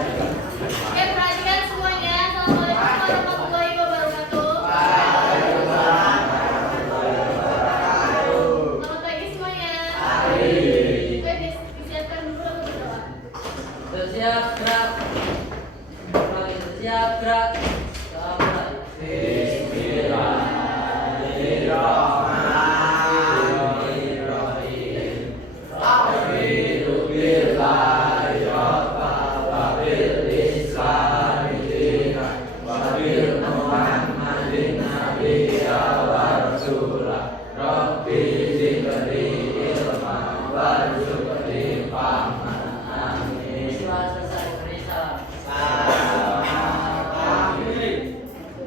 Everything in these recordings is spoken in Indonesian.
Oke, perhatikan semuanya. Assalamualaikum warahmatullahi wabarakatuh. Selamat pagi semuanya. Oke, disiapkan dulu untuk berdoa. Bersiap gerak. Bersiap gerak.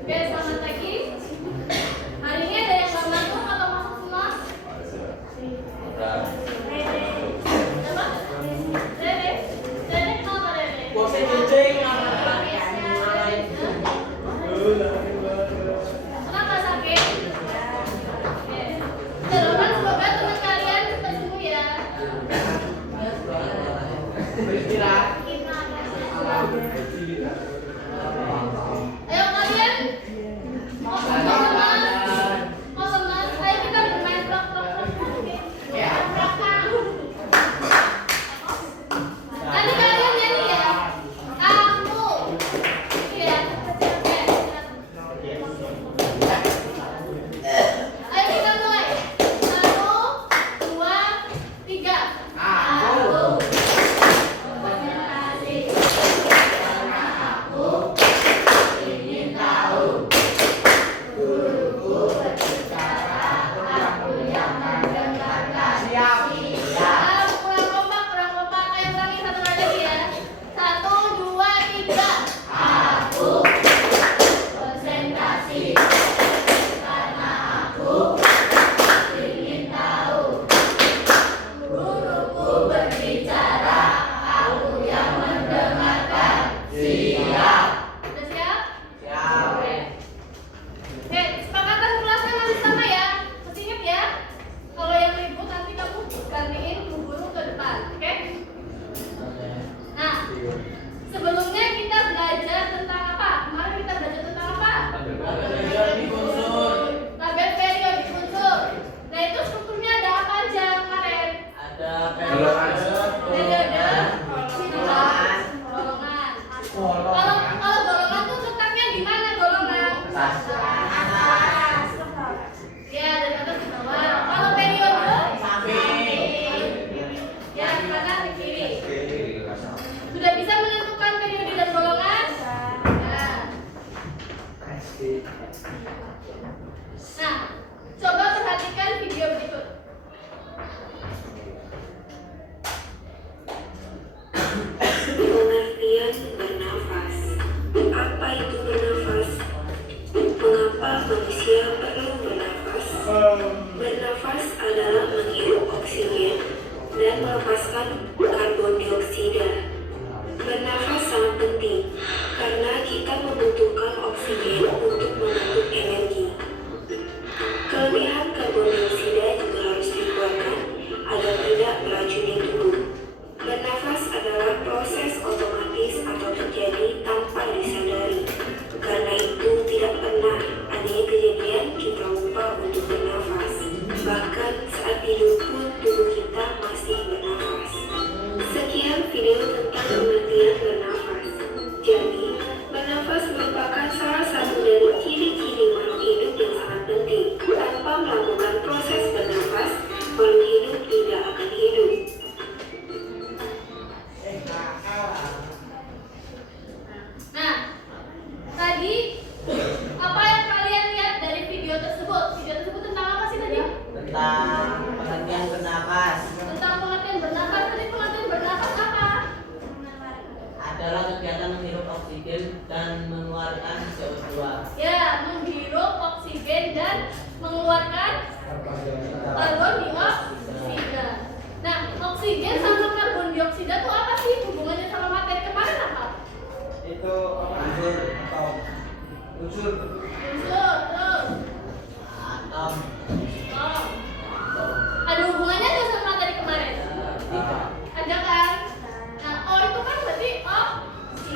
Oke, selamat pagi. Hari ini ada yang nggak masuk atau masuk semua? Siapa? Dede. Dede kenapa Dede? Kenapa sakit? Oke. Kita doakan semoga teman kalian cepat sembuh ya. Ayo kalian. Mau lemas? Mau lemas? Ayo kita bermain prak-prak. Nanti kalian nyanyi ya. Aku. Iya. Ayo kita mulai. 1, 2, 3. Aku. Konsentrasi. Karena aku ingin tahu. Guruku berbicara, aku yang mendengarkan. Siap. Kurang kompak. Ayo ulangi satu kali lagi ya. 1, 2, 3. Aku konsentrasi karena aku ingin tahu. Guruku berbicara, aku yang mendengarkan. Siap. Sudah siap? Oke. Oke, kesepakatan kelasnya masih sama ya. Masih ingat ya? Kalau yang ribut nanti kamu gantiin Bu Guru ke depan, oke? Nah, sebelumnya kita belajar tentang apa? Kemarin kita belajar tentang apa? Tabel periodik unsur. Nah, itu strukturnya ada apa aja kemarin? Periode, golongan. Kalau golongan tuh letaknya di mana golongan? Atas. Ya, dari atas ke bawah. Kalau periode? Ya, di kanan di kiri. Sudah bisa menentukan periode dan golongan? Ya. Nah, coba perhatikan video berikut. Pengertian bernafas. Apa itu bernafas? Mengapa manusia perlu bernafas? Bernafas adalah menghirup oksigen dan melepaskan karbon dioksida. Bernafas sangat penting karena kita membutuhkan oksigen untuk membentuk energi. Kelebihan karbon dioksida juga harus dikeluarkan agar tidak meracuni tubuh. Bernafas adalah proses otomatis atau terjadi tanpa disadari. Karena itu tidak pernah adanya kejadian kita lupa untuk bernafas. Bahkan saat tidur pun tubuh kita masih bernafas. Sekian video tentang pengertian bernafas. Jadi, bernafas merupakan salah satu dari ciri-ciri makhluk hidup yang sangat penting. Tanpa melakukan proses bernafas, makhluk hidup tidak akan hidup. Nah, tadi apa yang kalian lihat dari video tersebut? Video tersebut tentang apa sih tadi? Tentang pengertian bernafas Tentang pengertian bernafas. Tadi pengertian bernafas apa? adalah kegiatan menghirup oksigen dan mengeluarkan CO2. Ya, menghirup oksigen dan mengeluarkan karbon dioksida. Nah, oksigen sama karbon dioksida itu apa sih hubungannya sama materi kemarin apa? Itu unsur atau unsur. Unsur, terus Atom. Oh. Ada hubungannya nggak sama materi kemarin? Tidak. Ada kan? Nah, O itu kan berarti oksigen.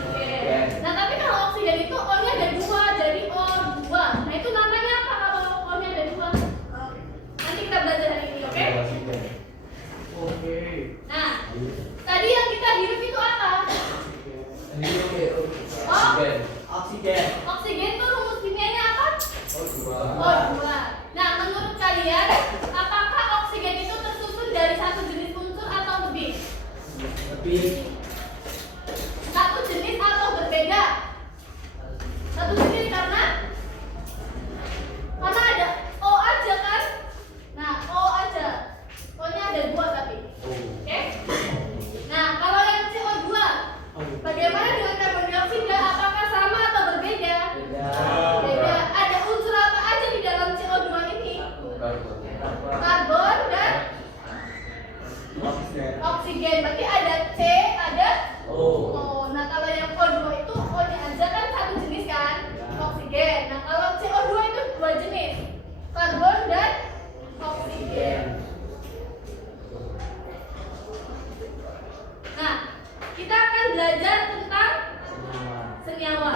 lebih. Satu jenis atau berbeda? Satu jenis karena ada O aja kan? Nah, O aja. O-nya ada 2 tapi. Oke? Nah, kalau yang CO2, bagaimana dengan karbon dioksida? Apakah sama atau berbeda? Beda. Ada unsur apa aja di dalam CO2 ini? Karbon dan oksigen. Berarti ada C, ada O. Nah, kalau yang O2 itu O-nya aja kan satu jenis kan? Oksigen. Nah, kalau CO2 itu 2 jenis. Karbon dan oksigen. Nah, kita akan belajar tentang senyawa.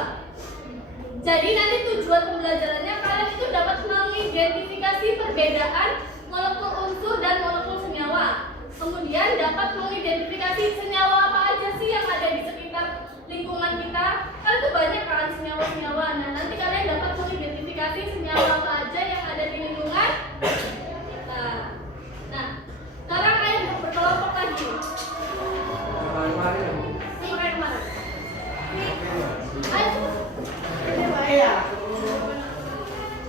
Jadi nanti tujuan pembelajarannya kalian itu dapat mengidentifikasi perbedaan molekul unsur dan molekul senyawa. Kemudian dapat mengidentifikasi senyawa apa aja sih yang ada di sekitar lingkungan kita. Kan itu banyak kan senyawa-senyawa. Nah, nanti kalian dapat mengidentifikasi senyawa apa aja yang ada di lingkungan kita. Nah, sekarang kalian berkelompok lagi. Kemarin. Ayo. Yang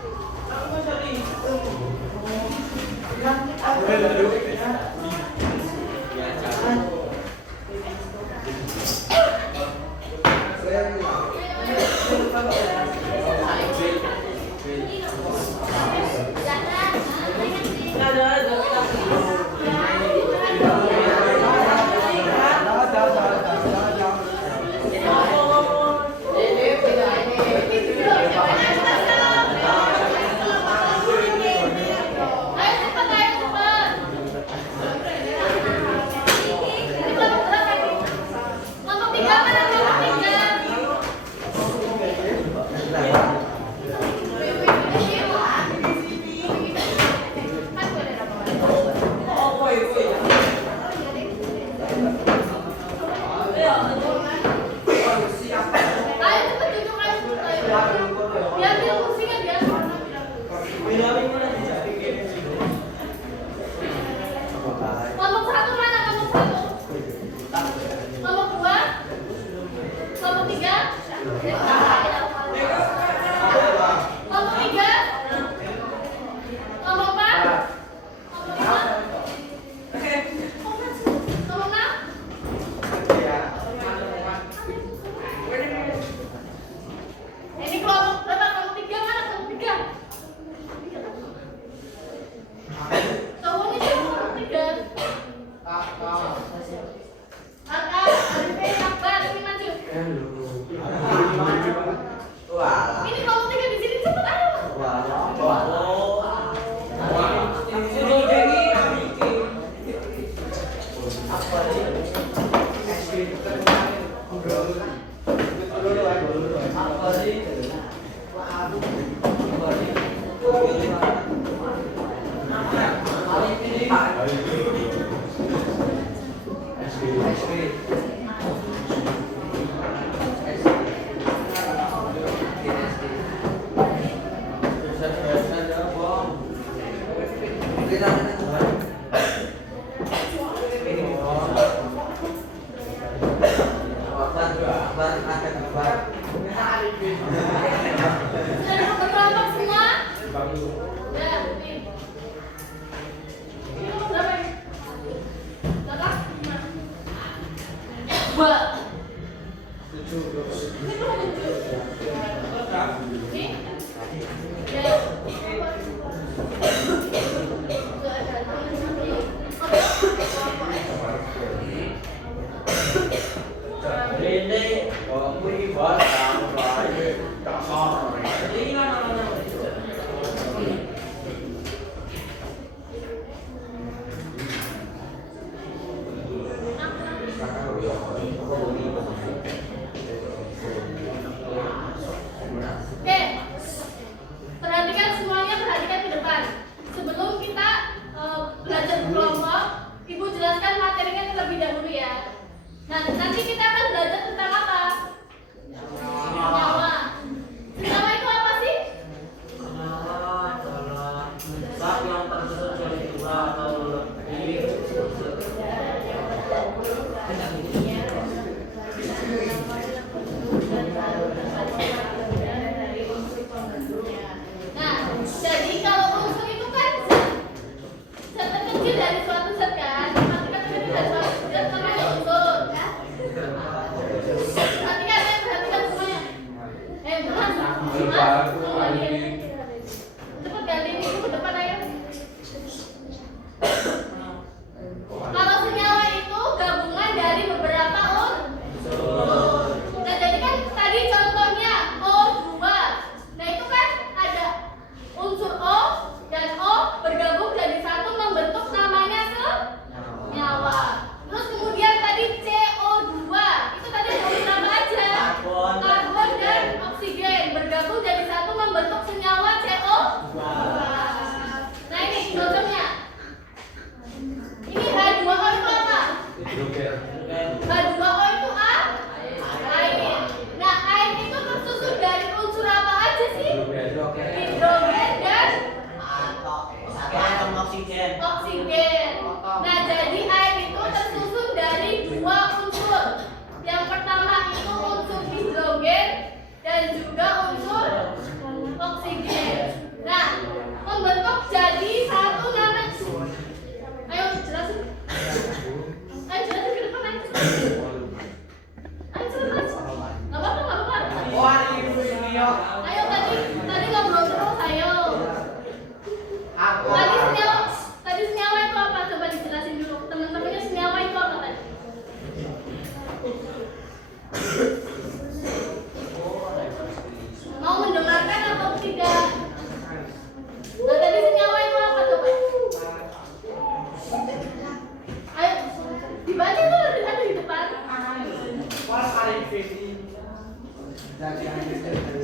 Dari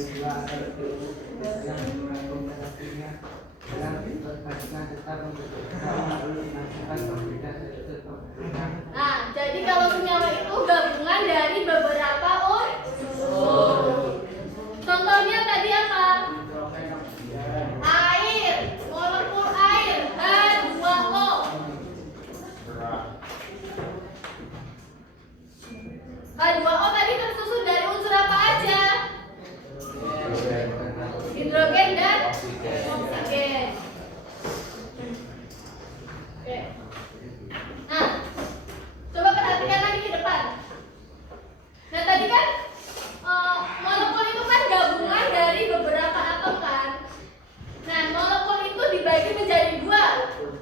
dua yang mengandung terakhirnya dalam diperhatikan tetap untuk lalu dimasukkan perbedaan tersebut. Nah, jadi kalau senyawa itu gabungan dari beberapa unsur. Contohnya tadi apa? Air, molekul air H2O. H2O tadi tersusun dari unsur apa aja? Hidrogen dan oksigen. Oke. Nah, coba perhatikan lagi ke depan. Nah, tadi kan molekul itu kan gabungan dari beberapa atom kan. Nah, molekul itu dibagi menjadi dua.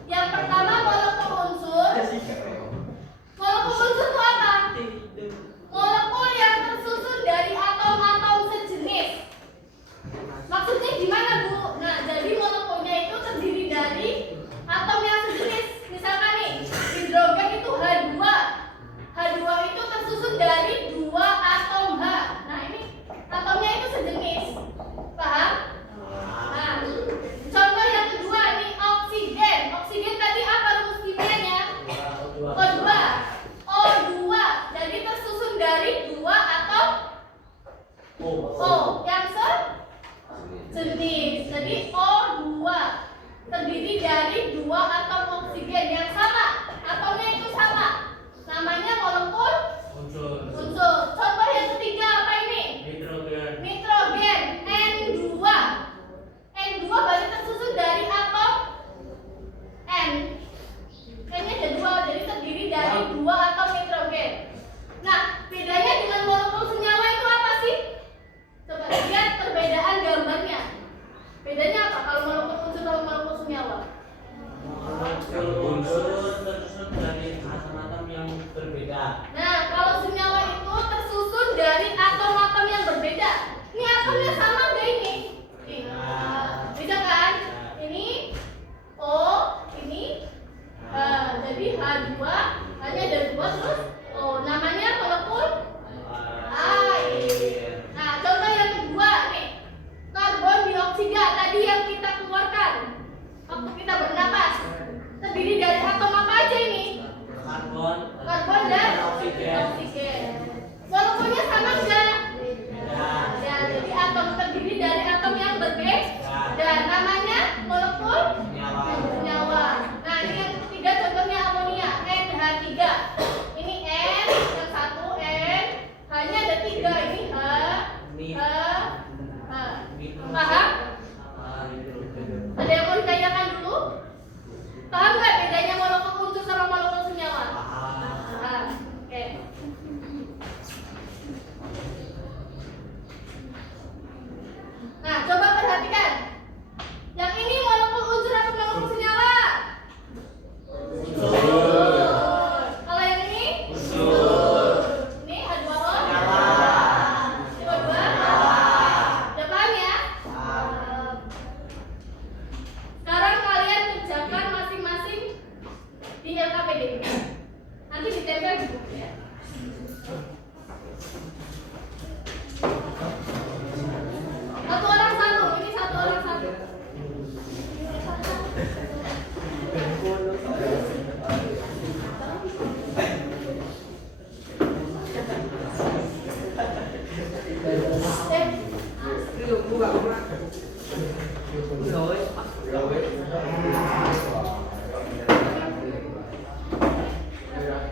Yang pertama molekul unsur. Molekul unsur itu apa? Molekul yang tersusun dari atom-atom sejenis. Maksudnya gimana, Bu? Nah, jadi molekulnya itu terdiri dari atom yang sejenis. Misalkan nih, hidrogen itu H2. H2 itu tersusun dari dua atom H. Nah, ini atomnya itu sejenis. Paham? Nah, contoh yang kedua nih, oksigen. Oksigen tadi apa rumus kimianya? O2. O2. Jadi tersusun dari dua atom O yang sejenis. Jadi O2 terdiri dari dua atom oksigen yang sama. Atomnya itu sama. Namanya molekul unsur. Contoh yang ketiga apa ini? Nitrogen N2. N2 berarti tersusun dari atom N. N-nya ada dua, jadi terdiri dari dua atom nitrogen. Nah, bedanya dengan molekul senyawa itu apa sih? Coba lihat perbedaan gambarnya. Bedanya apa kalau molekul unsur sama molekul senyawa? Unsur tersusun dari atom-atom yang berbeda. Nah, kalau senyawa itu tersusun dari atom-atom yang berbeda. Ini atomnya sama nggak ini? Nih, beda kan? Ini O, ini jadi H2, hanya ada dua terus O. Namanya molekul air. Nah, contoh yang kedua nih, karbon dioksida tadi yang kita keluarkan waktu kita bernapas. Terdiri dari atom apa aja ini? Karbon dan oksigen. Molekulnya sama enggak? Ya, jadi atom terdiri dari atom yang berbeda. Namanya molekul senyawa. Nah, ini yang ketiga contohnya amonia NH3. Ini N, yang satu N, hanya ada tiga. Ini H. Paham? Ada yang mau ditanyakan dulu? Paham nggak bedanya molekul unsur sama molekul senyawa? Paham. Oke. Nah, coba perhatikan. Yang ini molekul unsur apa molekul senyawa? Kalau yang ini? Ini H2O? CO2? Udah paham ya? Sekarang kalian kerjakan masing-masing di LKPD. Nanti ditempel di buku ya. Satu orang satu, ini satu orang satu.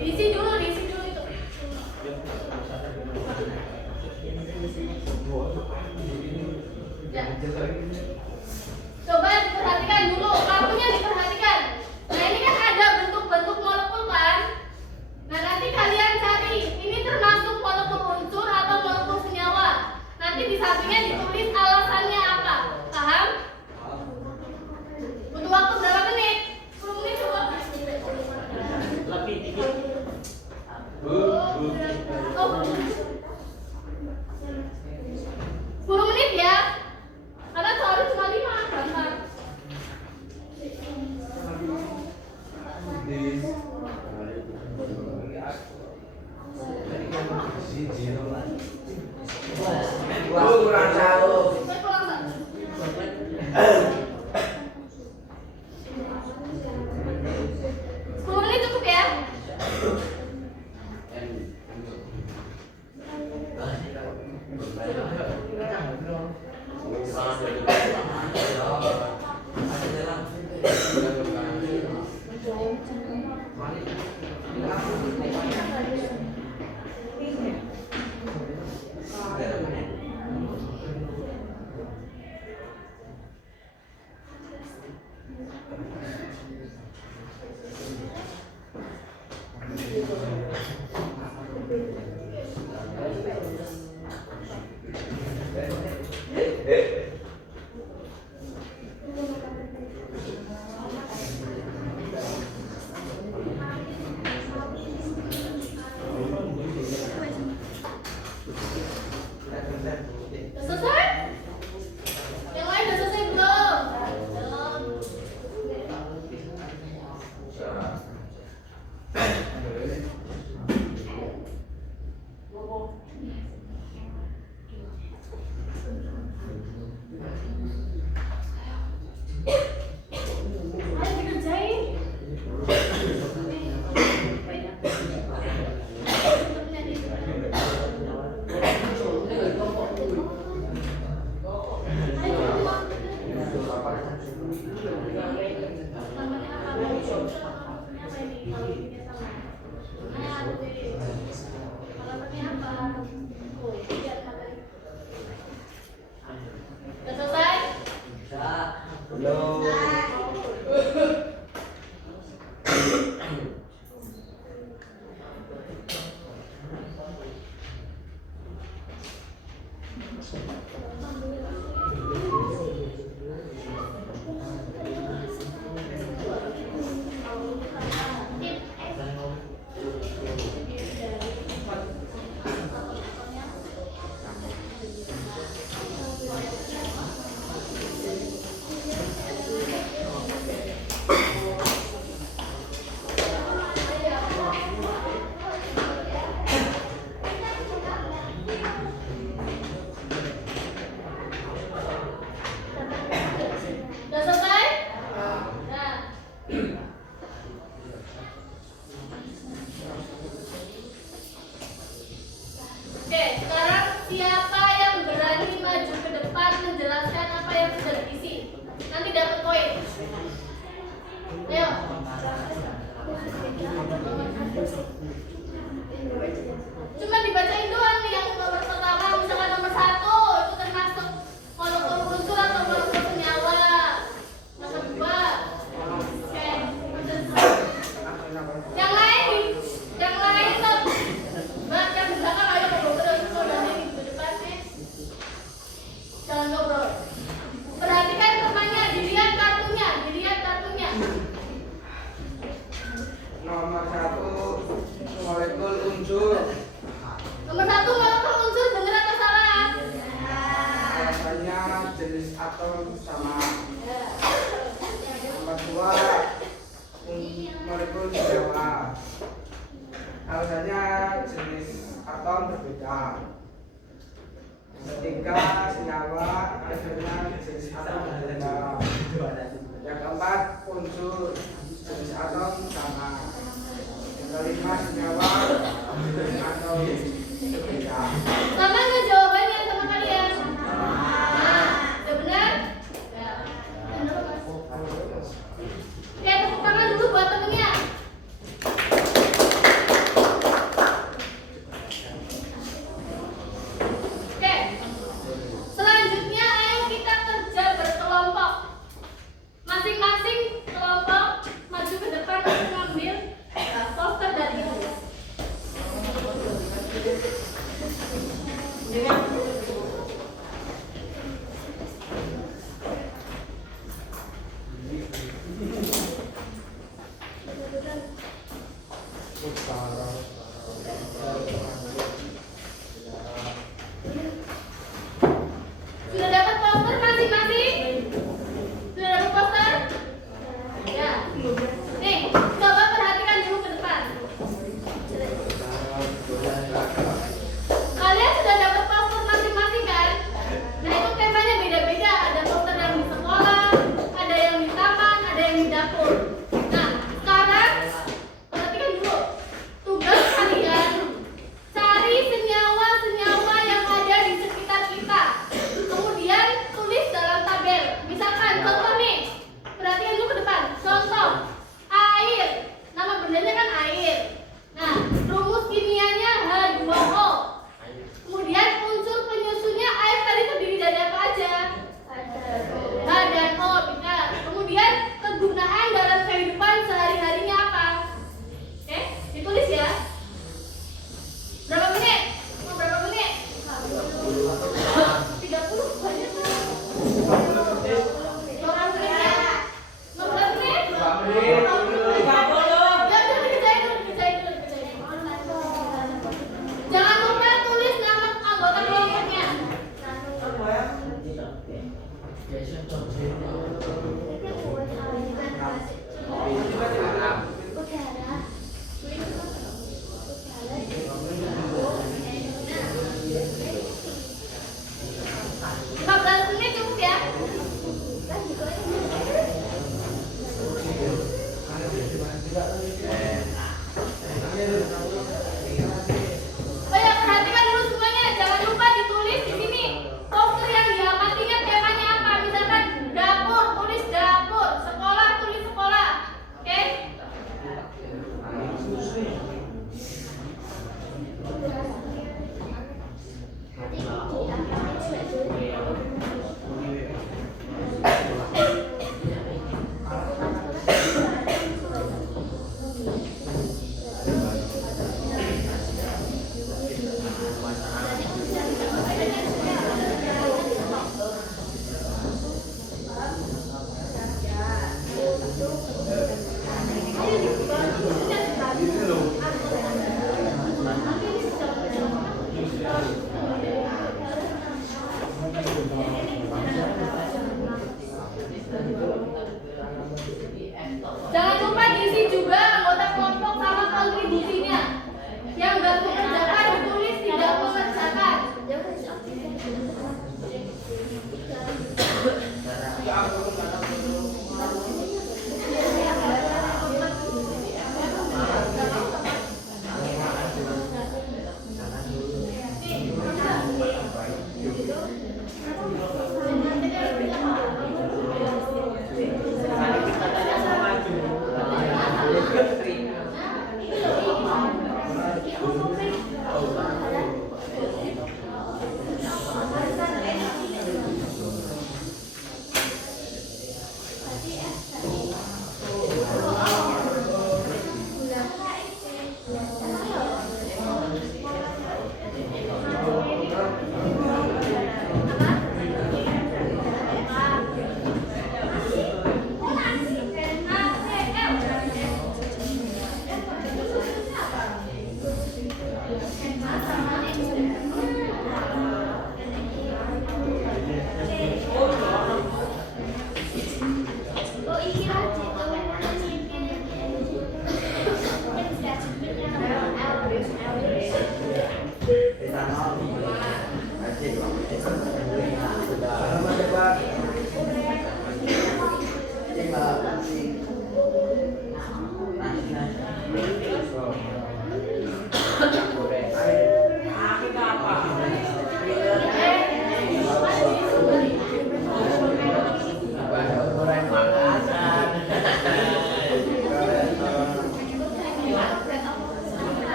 Diisi dulu itu. Ya. Coba diperhatikan dulu, kartunya diperhatikan. Nah, ini kan ada bentuk-bentuk molekul kan? Nah, nanti kalian cari, ini termasuk molekul unsur atau molekul senyawa. Nanti di sampingnya ditulis alasannya apa. Paham? Butuh waktu berapa menit? 10 menit coba. Lebih dikit. Oh, 10 menit ya. Karena sehari cuma 5, gampang. Di Kurang jauh. Saya pulang, Pak. 10 menit cukup ya? Udah selesai? Yang lain udah selesai belum? Belum. Ayo dikerjain. Udah selesai? Belum. Udah selesai? Nah. Oke, sekarang siapa yang berani maju ke depan menjelaskan apa yang sudah diisi? Nanti dapat poin. Ayo. Cuma dibacain doang nih yang nomor pertama, misalkan nomor 1 itu termasuk molekul unsur atau molekul senyawa. Nomor 2. Oke. Yang lain tuh. Mbak, yang di belakang ayo ngobrol terus. Kalau dari di depan sih. Jangan ngobrol. Perhatikan temannya, dilihat kartunya. Nomor 1 molekul unsur. Nomor 1 molekul unsur, bener atau salah? Alasannya jenis atom sama. Nomor 2 molekul senyawa. Alasannya jenis atom berbeda. Ketiga senyawa, alasannya jenis atom berbeda. Yang keempat unsur, jenis atom sama. Yang kelima senyawa, jenis atom berbeda. Sama nggak jawabannya sama kalian? Nah, udah benar? Ya. Oke, tepuk tangan dulu buat temennya. Oke. Selanjutnya ayo kita kerja berkelompok. Masing-masing kelompok maju ke depan untuk mengambil poster dari kita. Sudah dapat poster masing-masing? Sudah dapat poster? Ya. Nih, coba perhatikan dulu ke depan.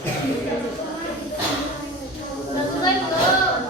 Selesai belum?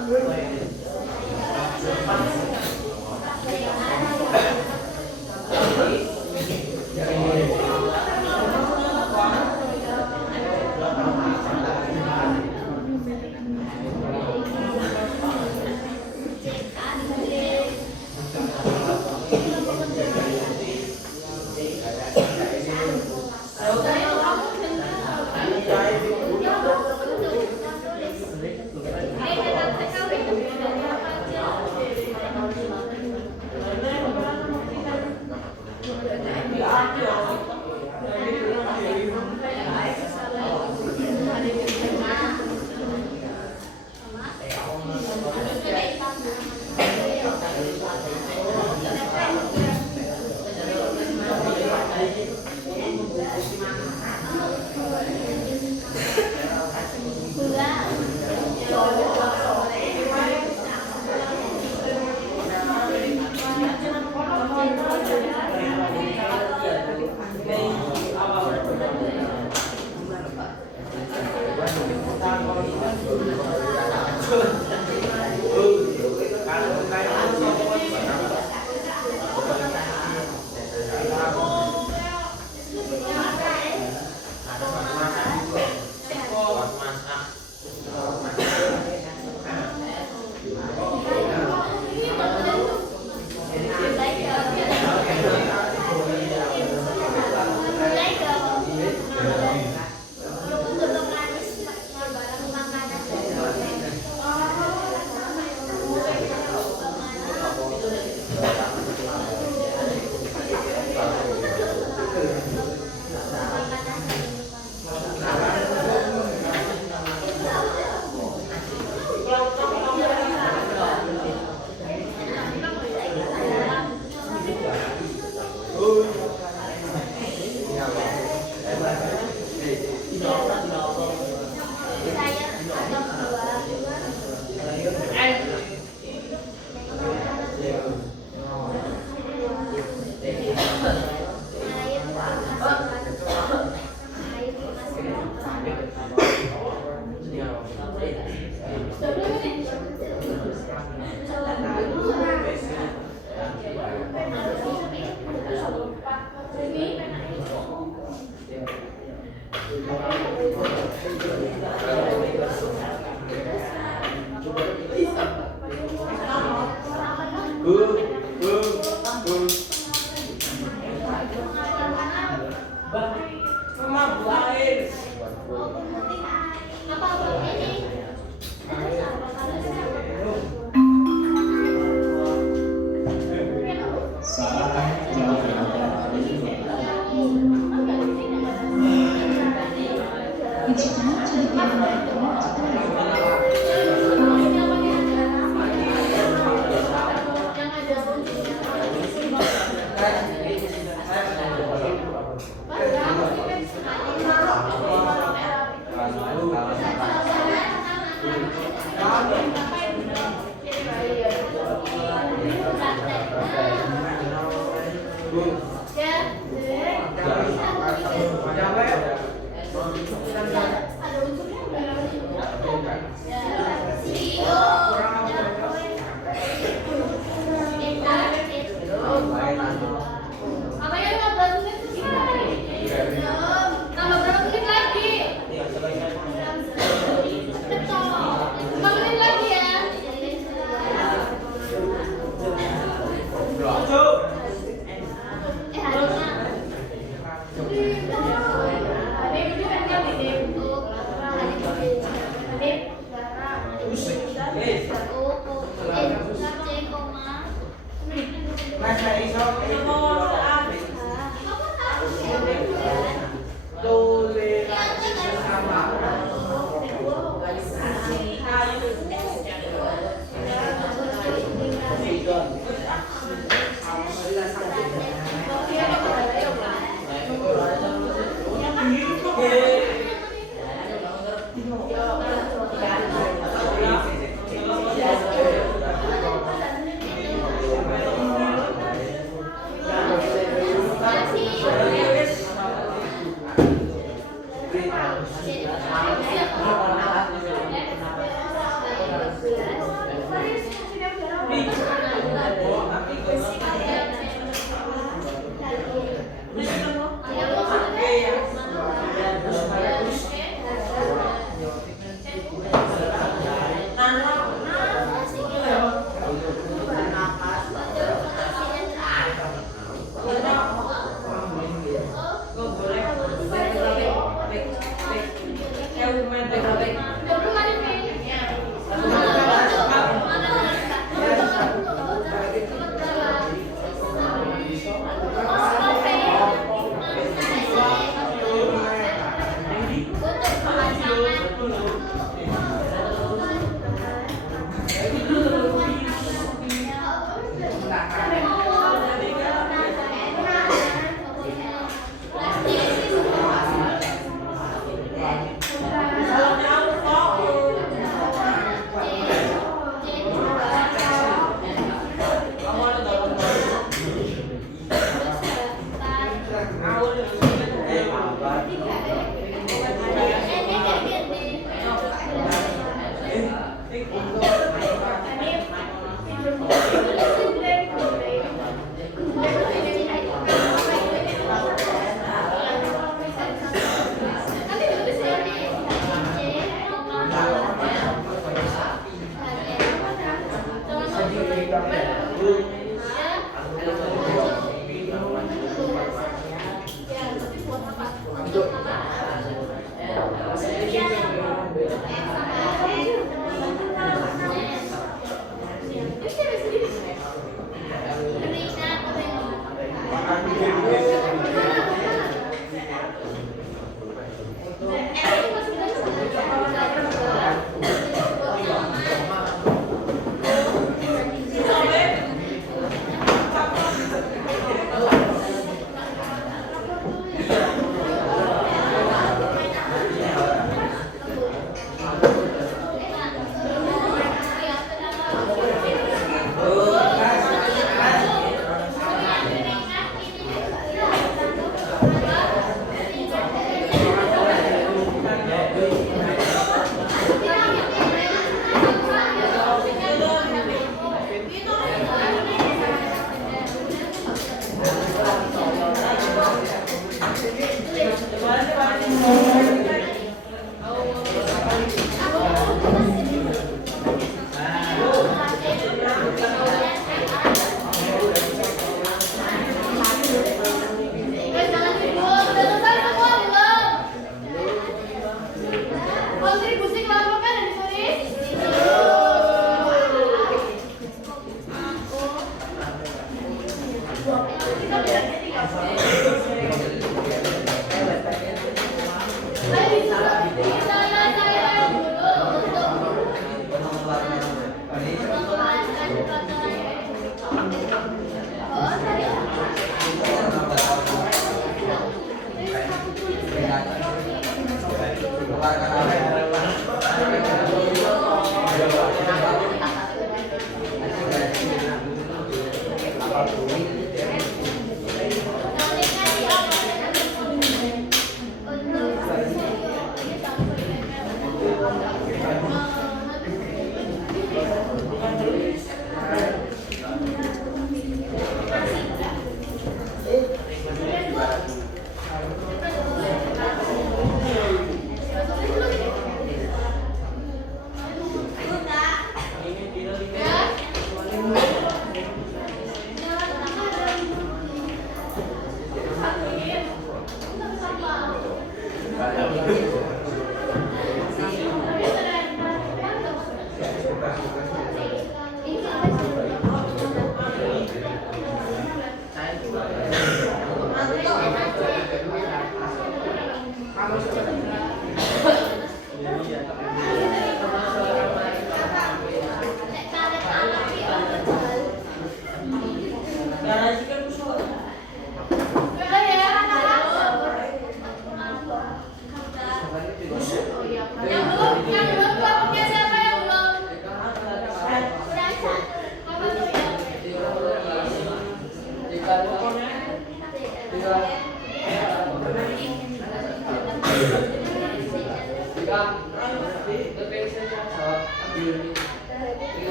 Ada unsurnya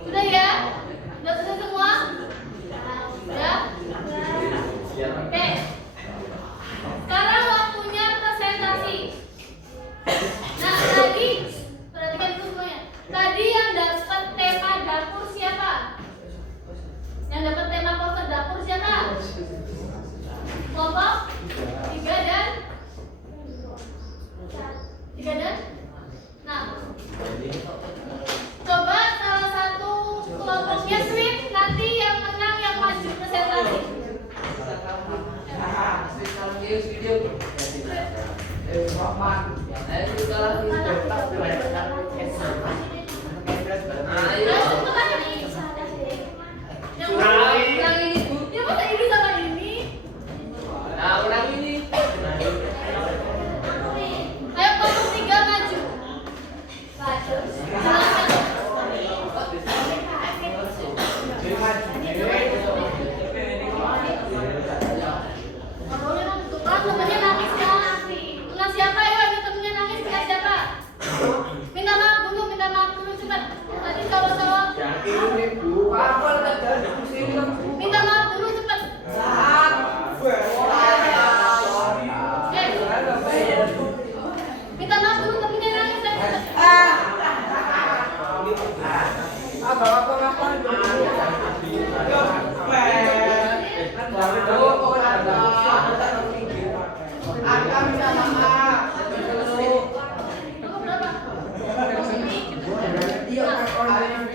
Sudah ya? Sudah selesai semua? Sudah? Oke. Sekarang waktunya presentasi. Nah, tadi perhatikan itu semuanya. Tadi yang dapat tema dapur siapa? Yang dapat tema poster dapur siapa? Kelompok 3 dan 3 dan 6. Coba salah satu kelompoknya sweet, nanti yang menang yang maju presentasi. Ayo coba ini. Yang ini. Ya masa ini sama ini? Ayo kelompok 3 maju. Silakan. Temennya nangis ya. Dengan siapa ya? Ada temennya nangis dengan siapa? Minta maaf dulu cepat. Tadi cowok-cowok. Minta maaf dulu cepat. Minta maaf dulu temennya nangis dan cepat.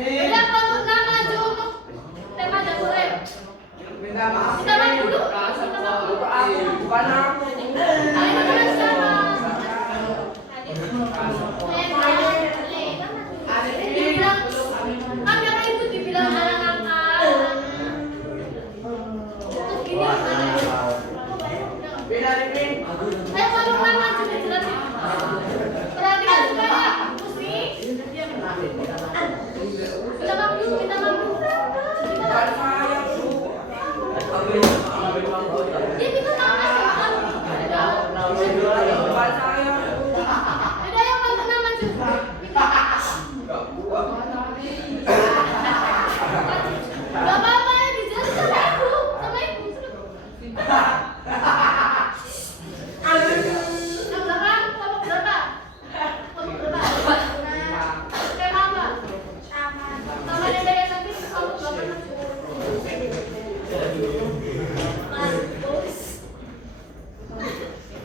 Udah kelompok 6 maju untuk tema dapur. Minta maaf dulu. Bukan aku. Ayo teman sama. Dibilang, kan kakak ibu dibilang anak nakal. Terus gini ayo kelompok 6 maju dijelasin. Perhatikan semuanya. Musni, diam. Minta maaf dulu. Dia minta maaf. Udah yang kelompok 6 maju. Gak apa-apa ya dijelasin sama ibu. Yang belakang kelompok berapa? Tema apa? Taman yang dari tadi kelompok 8 maju.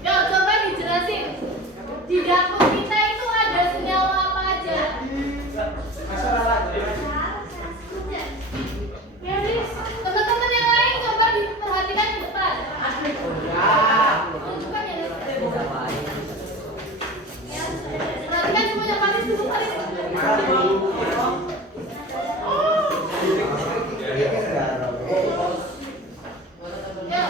Yo, coba dijelasin. Di dapur kita itu ada senyawa apa aja? Teman-teman yang lain coba diperhatikan di depan. Tunjukkan ya. Perhatikan semuanya, Faris dulu, Faris. Yo.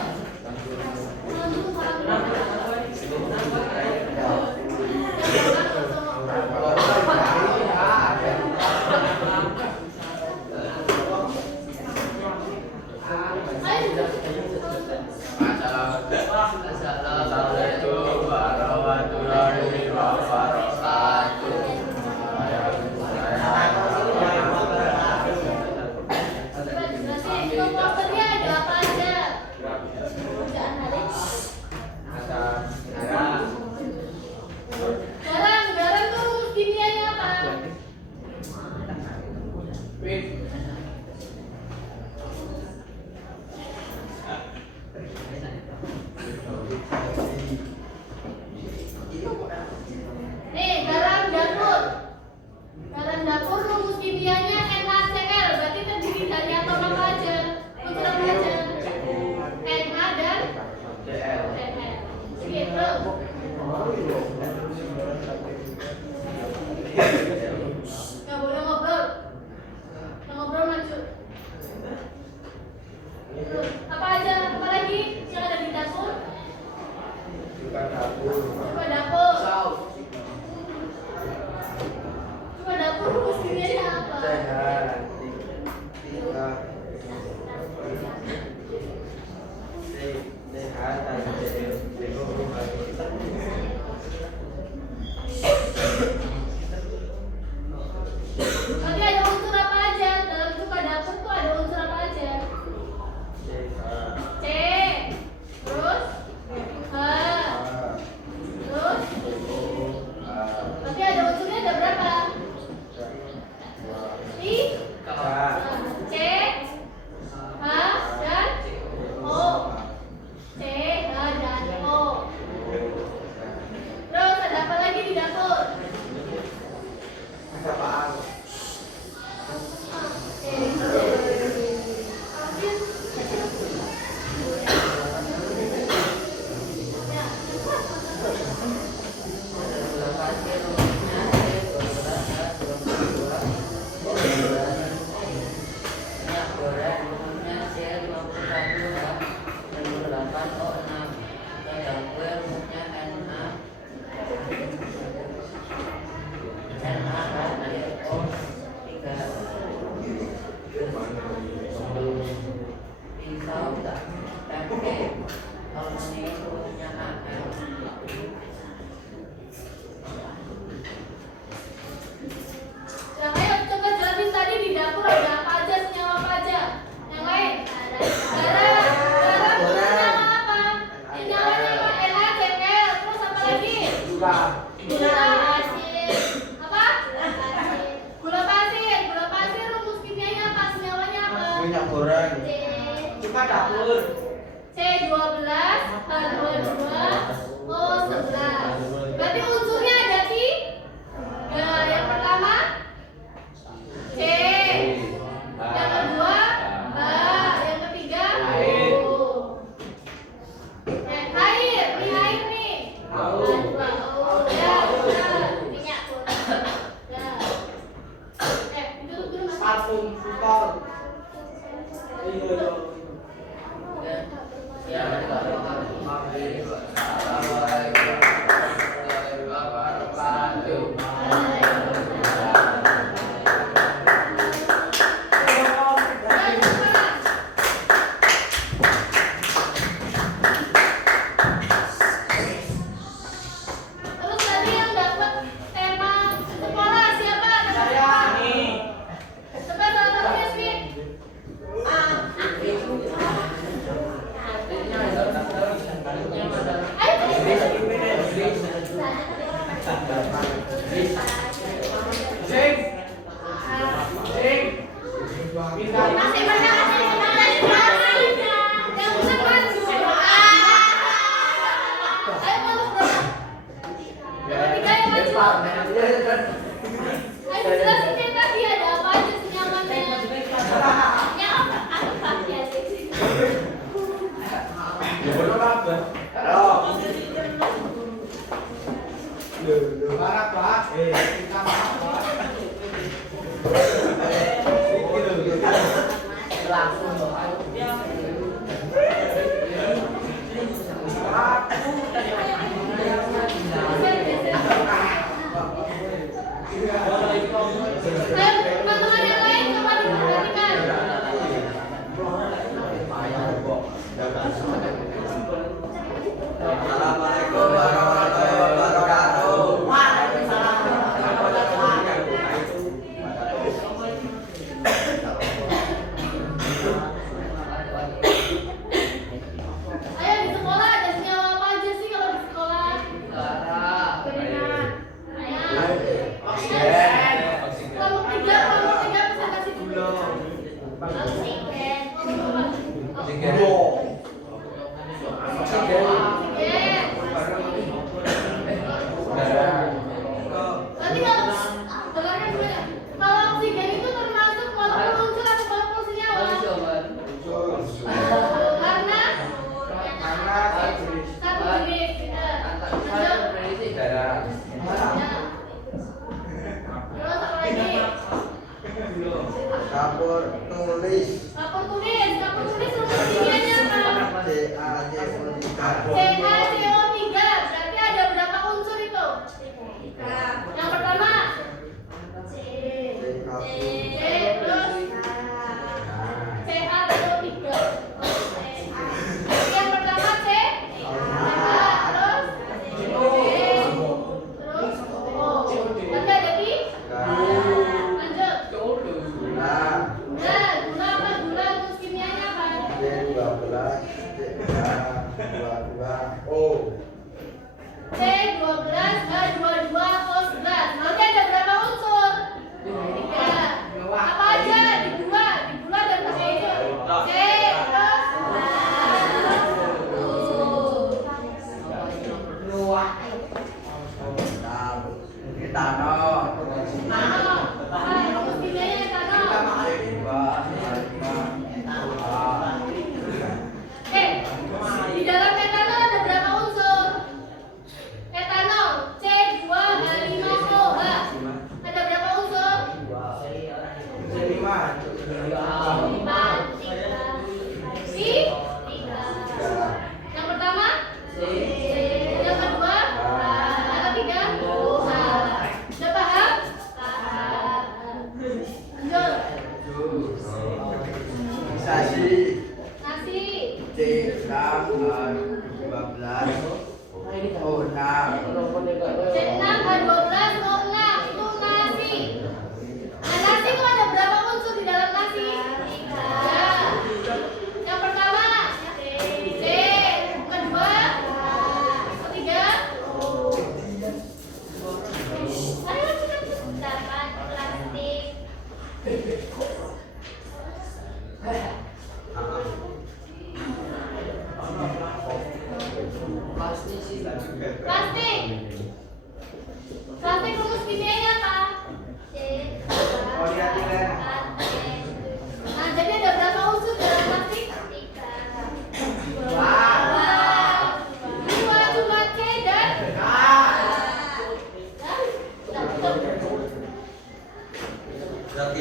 Apa? Gula pasir. Gula pasir rumus kimianya apa? Senyawanya apa? Minyak goreng. Cuma dapur. C12 H22 O11. Berarti unsurnya ada tiga. Yang pertama C, yang kedua H, yang ketiga O. Air, ini air nih. H2O. Ya, benar. Minyak goreng. Ya. Duduk dulu Mas. Parfum super. Iya. Ya. Terus tadi yang dapat tema sekolah siapa? Coba salah satunya Sweet. Masih banyak yang bisa maju. Ayo kamu berapa? Tiga yang maju. Ayo jelasin yang tadi ada apa aja senyamannya. Yang apa ya sih? Ayo teman-teman yang lain coba diperhatikan. Assalamualaikum warahmatullahi wabarakatuh. Ayo di sekolah ada senyawa apa aja sih kalau di sekolah? Kelompok tiga bisa kasih dulu. Oksigen. Berarti kalau dengarkan dulu ya. Kalau oksigen itu termasuk molekul unsur atau molekul senyawa? Karena satu jenis. Terus apa lagi? Kapur tulis. Kapur tulis rumus kimianya apa? CaCO3. Berarti ada berapa unsur itu? Yang pertama C terus CaCO3. Yang pertama C, terus terus O. Nanti ada tiga. Lanjut. Gula apa? Gula rumus kimianya apa? C12 C22O. C12 H22 O11. Nanti ada berapa unsur? Tiga. Apa aja di gula? Di gula dan pakai itu. C terus Etanol. Tano. Rumus kimianya etanol. Di dalam etanol ada berapa unsur? Etanol C2H5OH. Ada berapa unsur? 5. Yang pertama C. Yang kedua yang ketiga OH. Udah paham?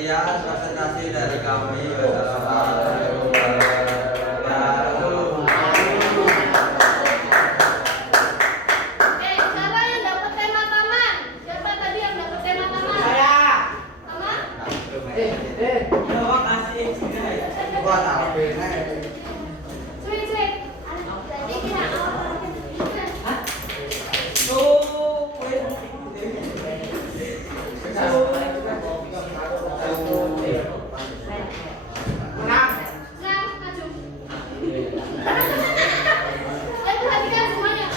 sekian presentasi dari kami. Wassalamualaikum warahmatullahi wabarakatuh. Oke, siapa yang dapat tema taman? Siapa tadi yang dapat tema taman? Sama? Terima kasih. Buat apa ini? Sweet, sweet. Jadi kita Nah, maju. Perhatikan semuanya.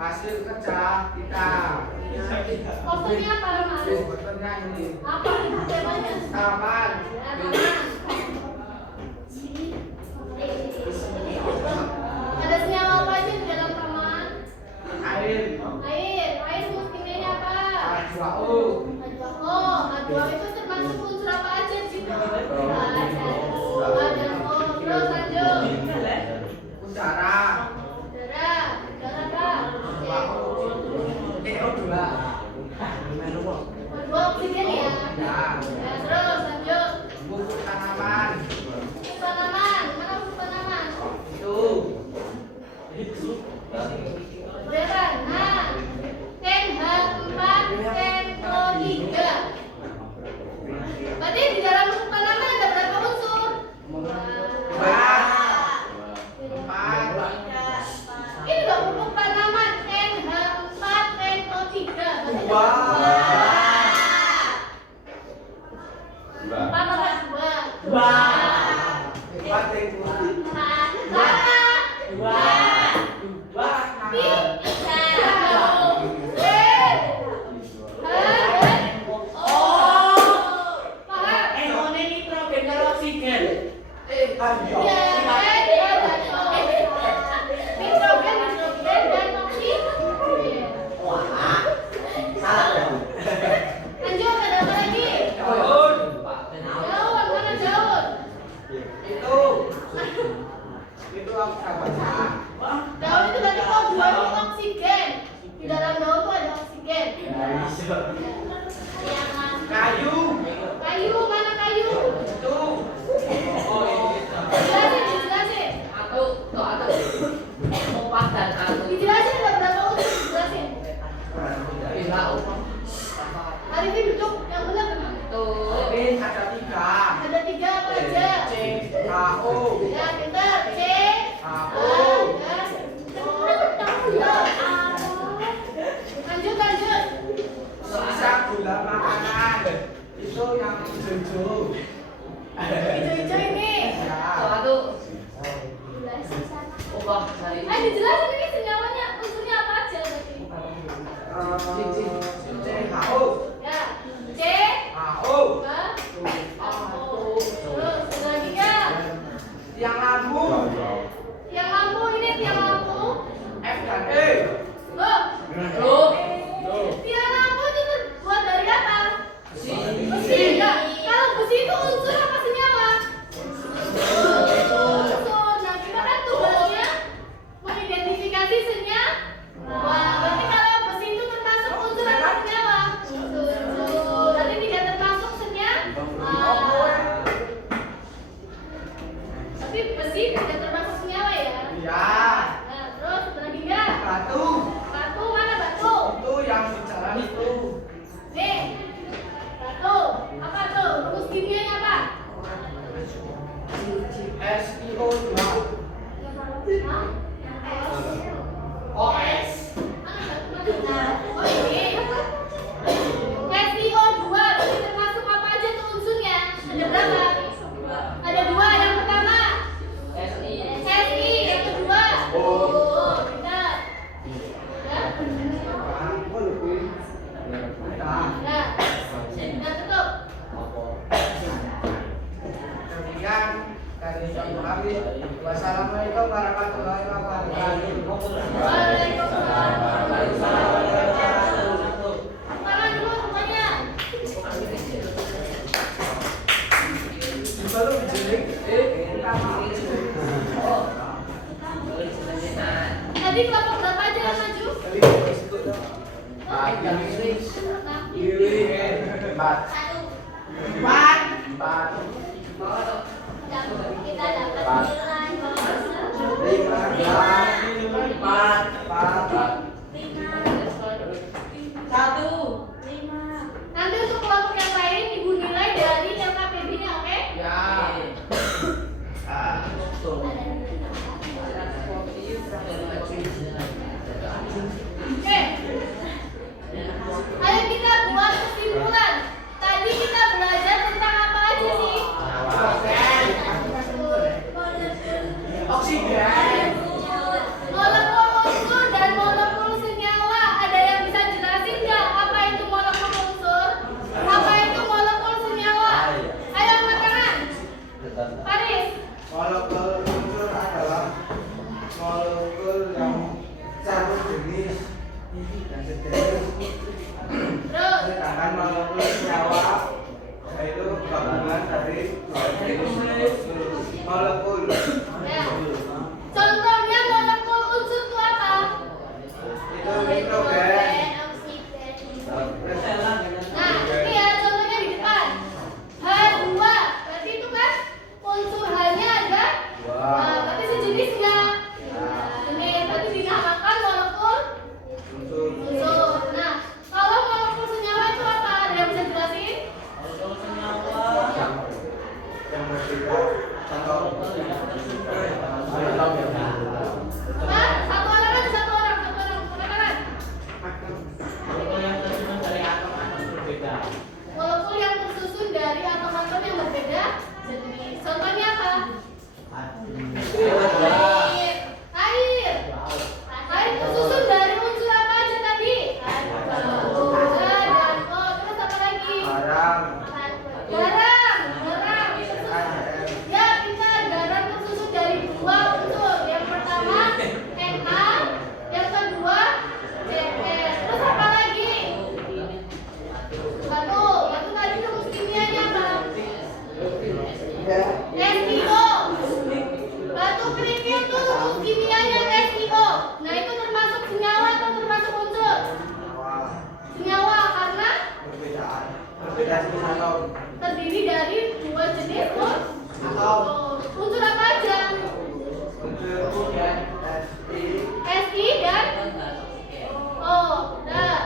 Hasil kerja kita. Fotonya apa, Mas? Fotonya ini. Apa temanya? Taman. Ada senyawa apa aja di dalam taman? Air. Air fungsinya apa? H2O. H2O. H2O itu termasuk unsur apa aja di situ? Ada O. Terus lanjut. Udara. Udara apa? CO2. O2 oksigen ya? Ya. Ya, terus lanjut. Pupuk tanaman. Tanaman. Mana untuk tanaman? Itu. Beneran. Nah, NH4 NO3. Berarti di dalam untuk tanaman ada berapa unsur? Empat. Ini loh pupuk tanaman NH4 NO3. Berarti Dua. empat apa dua? Empat itu. Lanjut, ada apa lagi? Daun. Daun, mana daun? Itu apa? Daun itu berarti O2 itu oksigen. Di dalam daun itu ada oksigen. Kayu. Kayu, mana kayu? Itu. Dijelasin. Dijelasin ada berapa unsur? Dijelasin. Arifin duduk yang benar benar. Ada tiga. Ada tiga apa aja? C, H, O. Ya, pintar. C, A, dan lanjut, lanjut. Sisa gula makanan. Itu yang hijau. Hijau-hijau ini. Ya. Dijelasin ini senyawanya, unsurnya apa aja tadi? C, H, O. Ya, C, H, O. terus ada lagi kan? Tiang lampu. Tiang lampu ini tiang lampu. F dan E. Loh, tiang lampu itu terbuat dari apa? Besi. Ya, kalau besi itu unsur apa senyawa? Unsur. Nah, kita kan tugasnya mengidentifikasi senyawa. Berarti kalau besi itu termasuk unsur apa senyawa? Unsur. Wassalamualaikum warahmatullahi wabarakatuh. Waalaikumsalam warahmatullahi wabarakatuh. Tangan dulu semuanya. Tadi kelompok berapa aja yang maju? Empat. Kita dapat nanti untuk kelompok yang lain ibu nilai dari LKPB-nya, oke? Ya. Oke. Ayo kita buat kesimpulan. Tadi kita belajar tentang apa aja sih? Oksigen. Molekul unsur dan molekul senyawa. Ada yang bisa jelasin nggak apa itu molekul unsur? Apa itu molekul senyawa? Ayo angkat tangan. Faris. Molekul unsur adalah molekul yang satu jenis dan sejenis. Terus. Sedangkan molekul senyawa yaitu gabungan dari dua jenis molekul. Ya. Contohnya molekul unsur itu apa? Itu nitrogen. Nah, ini ya contohnya di depan. H2. Berarti itu kan unsur H-nya ada. Nah, berarti sejenis nggak? Ini berarti dinamakan molekul unsur. Nah, kalau molekul senyawa itu apa? Ada yang bisa jelasin? Yang berbeda contoh Nah, satu orang aja, satu orang. Silakan. Molekul yang tersusun dari atom-atom yang berbeda jenis. Contohnya apa? Air. Air tersusun dari unsur apa aja tadi? Dan terus apa lagi? garam, Garam. Ya, kita garam tersusun dari dua unsur. Yang pertama Na, yang kedua Cl. Terus apa lagi? Batu tadi rumus kimianya apa? SiO. Batu kerikil itu rumus kimianya SiO. Nah, itu termasuk senyawa atau termasuk unsur? Senyawa karena berbeda jenis atom. terdiri dari dua jenis unsur apa aja? Unsur Si dan O. Nah,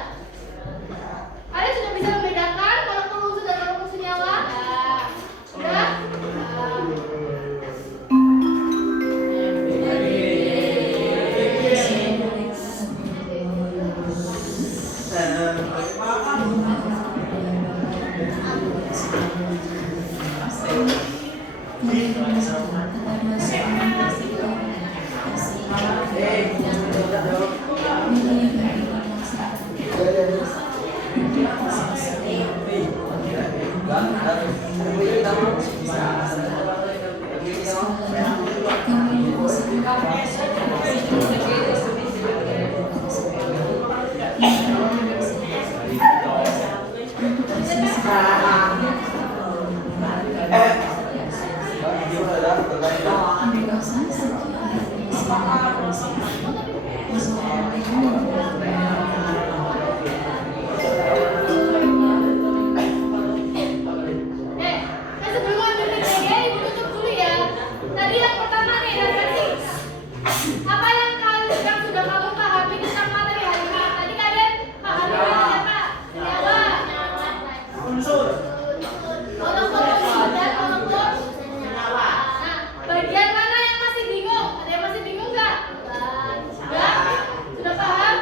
kalian sudah bisa membedakan molekul unsur dan molekul senyawa? Sudah? Sebelum ambil PPG, ibu tutup dulu ya. Tadi yang pertama nih, referensi. Apa yang sudah kamu pahami tentang materi hari ini? Tadi kalian pahami apa? Senyawa, Unsur. molekul unsur dan molekul senyawa. Nah, bagian mana yang masih bingung? Ada yang masih bingung nggak? Sudah paham?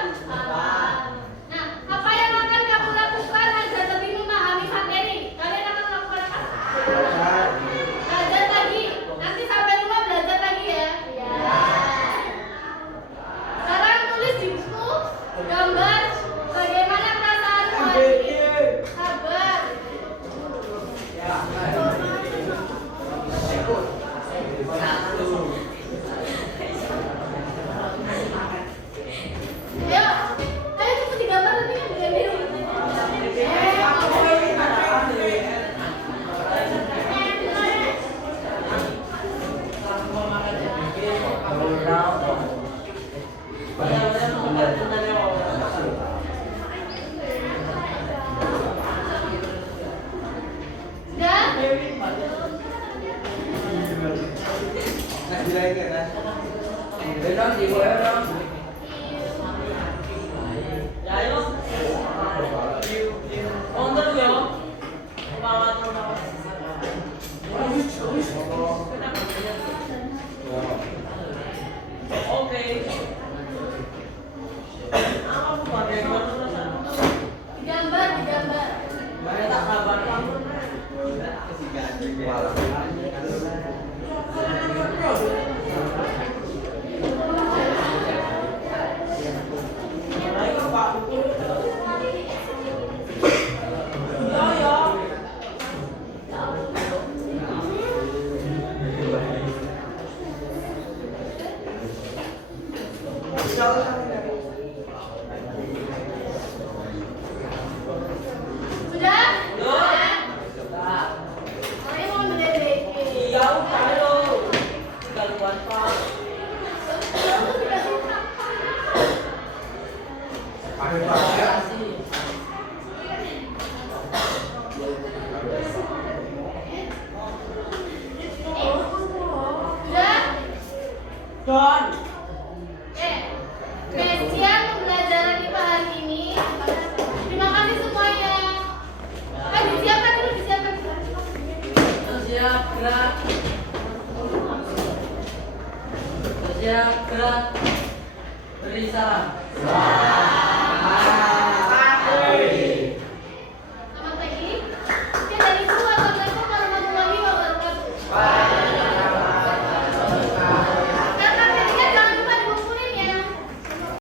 Nah, apa yang akan kamu lakukan agar lebih memahami materi? Kalian akan melakukan apa? Belajar lagi. Nanti sampai rumah belajar lagi ya. Sekarang tulis di buku gambar bagaimana perasaanmu hari ini. Sabar. Ya ayo. Untuk yo. Bawa terus. Oke. Apa buat yang Digambar. Banyak tak kabar kamu. Sudah? Saya mau mendetek. Iya, ayo. Tinggal buat Pak. Akhir Pak. Sudah? Don. Sekian pembelajaran kita hari ini. Terima kasih semuanya. Disiapkan dulu, disiapkan. Siap, gerak. Siap, gerak. Beri salam.